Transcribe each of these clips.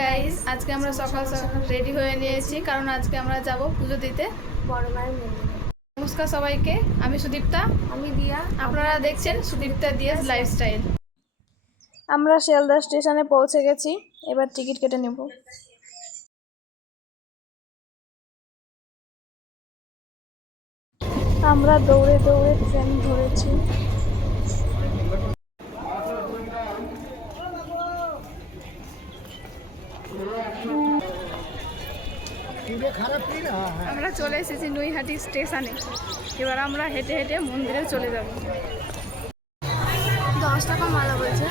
Guys আজকে আমরা সকাল সকাল রেডি হয়ে নিয়েছি কারণ আজকে আমরা যাব পুজো দিতে বড় মায়ের মন্দিরে। নমস্কার সবাইকে, আমি সুদীপ্তা, আমি দিয়া। আপনারা দেখছেন সুদীপ্তা দিয়াস লাইফস্টাইল। আমরা শিয়ালদা স্টেশনে পৌঁছে গেছি, এবার টিকিট কেটে নেব। আমরা দৌড়ে দৌড়ে ট্রেন ধরেছি। আমরা চলে এসেছি নৈহাটি স্টেশনে। এবার আমরা হেঁটে হেঁটে মন্দিরে চলে যাব। 10 টাকা মালা বলছে।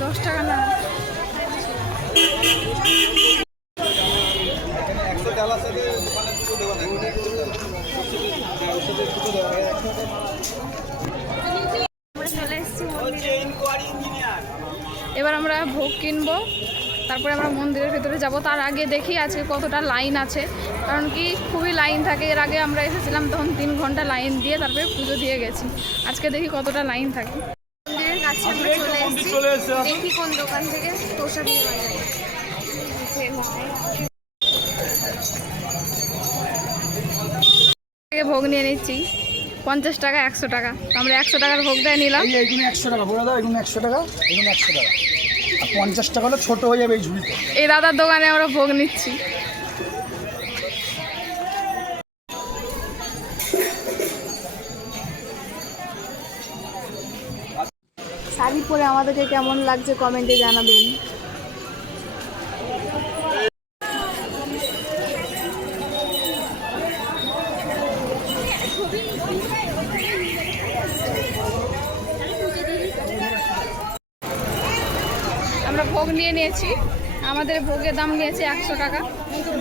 10 টাকা না, চলে এসেছি মন্দিরে। এবার আমরা ভোগ কিনবো, তারপরে আমরা মন্দিরের ভেতরে যাব। তার আগে দেখি আজকে কতটা লাইন আছে, কারণ কি খুবই লাইন থাকে। এর আগে আমরা এসেছিলাম তখন 3 ঘন্টা লাইন দিয়ে তারপরে পুজো দিয়ে গেছি। আজকে দেখি কতটা লাইন থাকে। মন্দিরের কাছে আমরা চলে এসেছি, দেখি কোন দোকান থেকে প্রসাদ নেওয়া যায়। ভোগ নিয়ে নিচ্ছি 50 টাকা 100 টাকা। আমরা 100 টাকার ভোগটাই নিলাম। এইগুলো 100 টাকা বলে দাও, এগুলো 100 টাকা, এগুলো 100 টাকা, আর 50 টাকা হলে ছোটো হয়ে যাবে এই ঝুড়িতে। এই দাদার দোকানে আমরা ভোগ নিচ্ছি। শাড়ি পরে আমাদেরকে কেমন লাগছে কমেন্টে জানাবেন। আমরা ভোগ নিয়ে নিয়েছি, আমাদের ভোগের দাম নিয়েছে 100 টাকা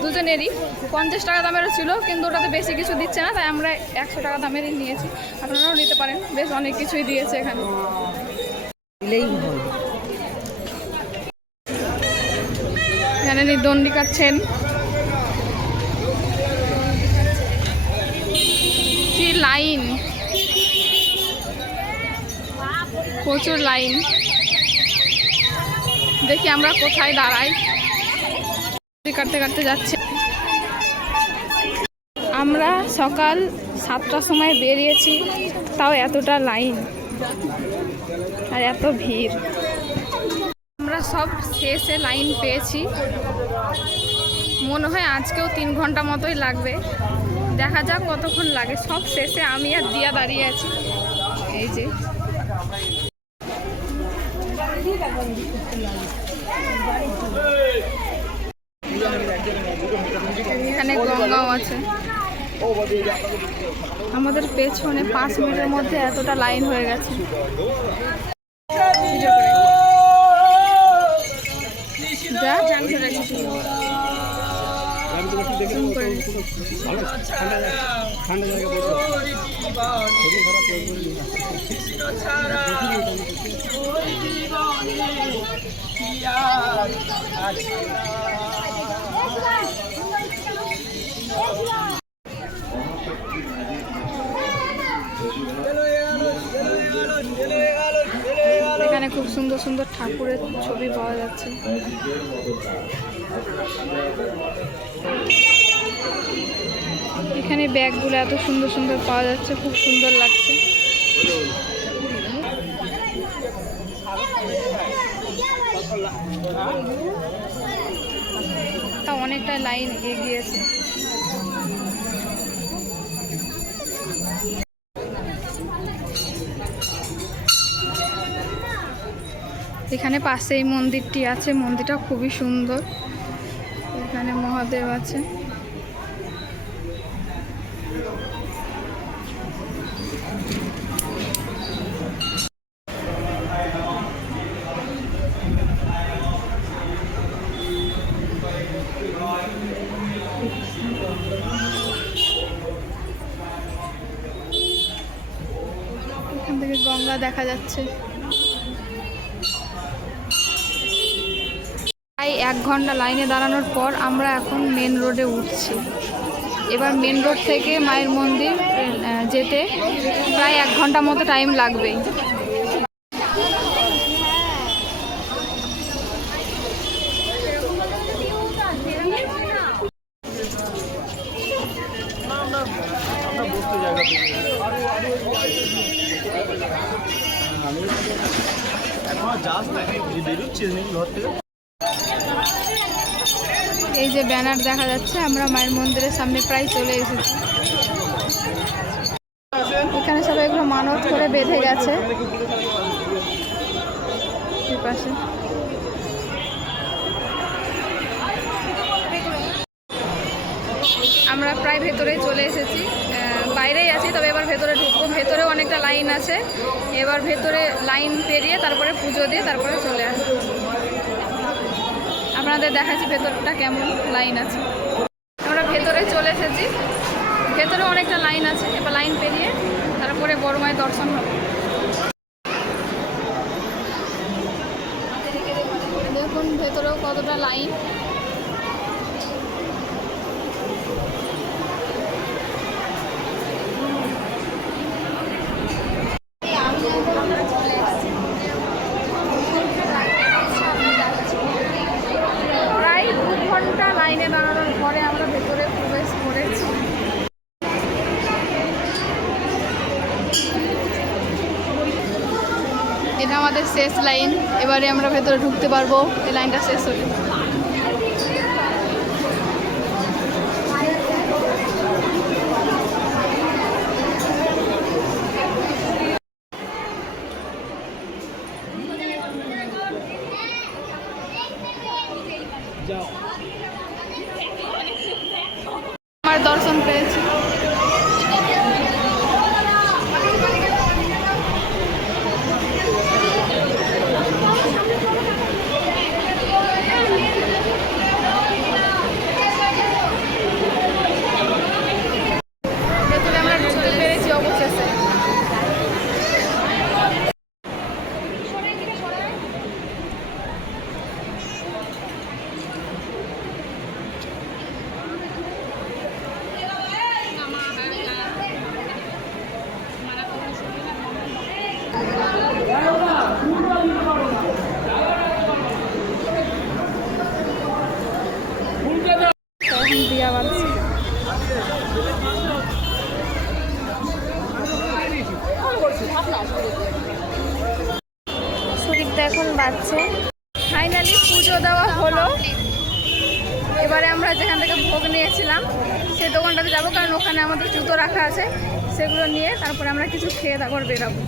দুজনেরই। 50 টাকা দামেরও ছিল, কিন্তু ওটাতে বেশি কিছু দিচ্ছে না, তাই আমরা 100 টাকা দামেরই নিয়েছি। আপনারাও নিতে পারেন, বেশ অনেক কিছুই দিয়েছে এখানে। এখানে দণ্ডি কাটছেন, কি লাইন, প্রচুর লাইন। দেখি আমরা কোথায় দাঁড়াই। কাটতে কাটতে যাচ্ছে। আমরা সকাল 7টার সময় বেরিয়েছি, তাও এতটা লাইন আর এত ভিড়। আমরা সব শেষে লাইন পেয়েছি, মনে হয় আজকেও 3 ঘন্টা মতোই লাগবে। দেখা যাক কতক্ষণ লাগে। সব শেষে আমি আর দিয়া দাঁড়িয়ে আছি। এই যে এখানে গঙ্গাও আছে। আমাদের পেছনে 5 মিনিটের মধ্যে এতটা লাইন হয়ে গেছে। এখানে খুব সুন্দর সুন্দর ঠাকুরের ছবি পাওয়া যাচ্ছে। এখানে ব্যাগগুলো এত সুন্দর সুন্দর পাওয়া যাচ্ছে, খুব সুন্দর লাগছে। তা অনেকটা লাইন এগিয়েছে। এখানে পাশেই মন্দিরটি আছে, মন্দিরটা খুবই সুন্দর। এখানে মহাদেব আছে। এখান থেকে গঙ্গা দেখা যাচ্ছে। প্রায় 1 ঘন্টা লাইনে দাঁড়ানোর পর আমরা এখন মেন রোডে উঠছি। এবার মেন রোড থেকে মায়ের মন্দির যেতে প্রায় 1 ঘন্টা মতো টাইম লাগবে। দিচ্ছিস নাকি ঘর থেকে? এই যে ব্যানার দেখা যাচ্ছে, আমরা মায়ের মন্দিরের সামনে প্রায় চলে এসেছি। এখানে সবাই এগুলো মানত করে বেঁধে গেছে। এই পাশে আমরা প্রায় ভেতরে চলে এসেছি, বাইরেই আছি, তবে এবার ভেতরে ঢুকবো। ভেতরেও অনেকটা লাইন আছে, এবার ভেতরে লাইন পেরিয়ে তারপরে পুজো দিয়ে তারপরে চলে আসবো। আপনাদের দেখাচ্ছি ভেতরটা কেমন লাইন আছে। আমরা ভেতরে চলে এসেছি, ভেতরে অনেকটা লাইন আছে, এবার লাইন পেরিয়ে তারপরে বড় মায়ের দর্শন হবে। দেখুন ভেতরেও কতটা লাইন। প্রায় 2 ঘন্টা লাইনে দাঁড়ানোর পরে আমরা ভেতরে প্রবেশ করেছি। এটা আমাদের শেষ লাইন, এবারে আমরা ভেতরে ঢুকতে পারবো এই লাইনটা শেষ হলে। আমার দর্শন পেয়েছি। ভেতরে আমরা ঢুকতে পেরেছি অবশেষে। এখন দিয়া বাজছে। শরীরটা এখন বাজছে। ফাইনালি পুজো দেওয়া হলো। এবারে আমরা যেখান থেকে ভোগ নিয়েছিলাম সেই দোকানটাতে যাবো, কারণ ওখানে আমাদের জুতো রাখা আছে, সেগুলো নিয়ে তারপরে আমরা কিছু খেয়ে তারপর বেরাবো।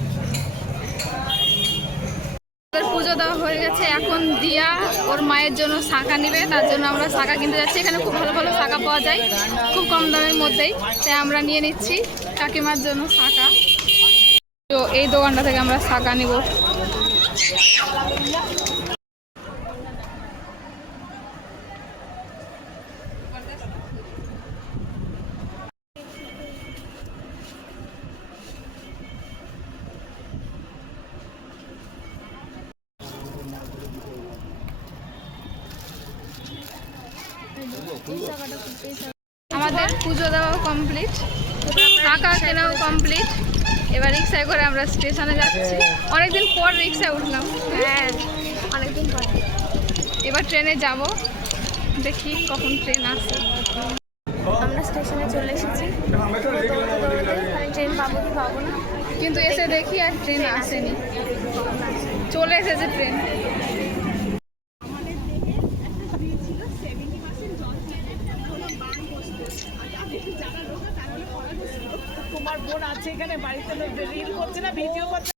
পুজো দেওয়া হয়ে গেছে, এখন দিয়া ওর মায়ের জন্য শাঁখা নিবে, তার জন্য আমরা শাঁখা কিনতে যাচ্ছি। এখানে খুব ভালো ভালো শাঁখা পাওয়া যায় খুব কম দামের মধ্যেই, তাই আমরা নিয়ে নিচ্ছি কাকিমার জন্য শাঁখা। তো এই দোকানটা থেকে আমরা শাঁখা নিব। আমাদের পুজো দেওয়া কমপ্লিট, টাকা কেনাও কমপ্লিট। এবার রিক্সায় করে আমরা স্টেশনে যাচ্ছি। অনেকদিন পর রিক্সায় উঠলাম। হ্যাঁ, অনেকদিন পর। এবার ট্রেনে যাব, দেখি কখন ট্রেন আসে। আমরা স্টেশনে চলে এসেছি। ট্রেন পাবো কি পাবো না, কিন্তু এসে দেখি আর ট্রেন আসেনি, চলে এসেছে ট্রেন। তোমার বোন আছে এখানে বাড়িতে, রিল করছে না, ভিডিও করছে।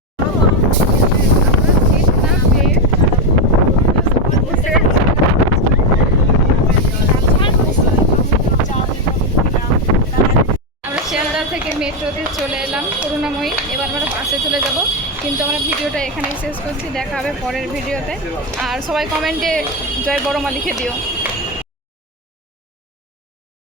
আমরা শিয়ালদা থেকে মেট্রোতে চলে এলাম করুণাময়ী। এবার আমরা বাসে চলে যাব, কিন্তু আমরা ভিডিওটা এখানেই শেষ করছি। দেখা হবে পরের ভিডিওতে। আর সবাই কমেন্টে জয় বড়মা লিখে দিও।